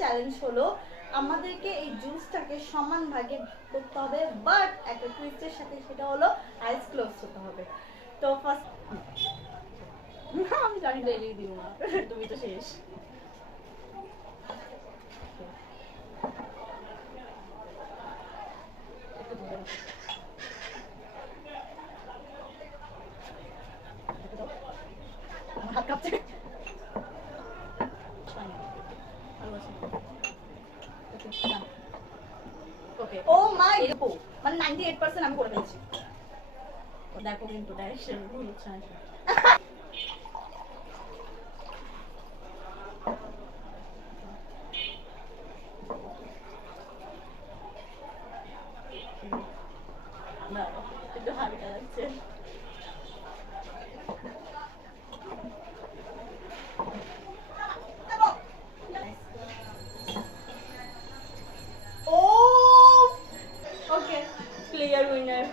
Challenge হলো আমাদেরকে এই জুসটাকে সমান ভাগে করতে হবে, বাট একটা টুইস্টের সাথে, সেটা হলো আইস ক্লোজ হতে হবে। তো ফার্স্ট আমি জানি ডেইলি দিব না, তুমি তো শেষ। একটু ধরে নাও। আমার হাত কাঁপছে। ওকে, ও মাই মানে 98% আমি করে ফেলছি। দেখো কিন্তু ডাইরেকশন ভুল হচ্ছে না। না, একটু হালকা লাগছে। ও ওকে, ক্লিয়ার উইনার।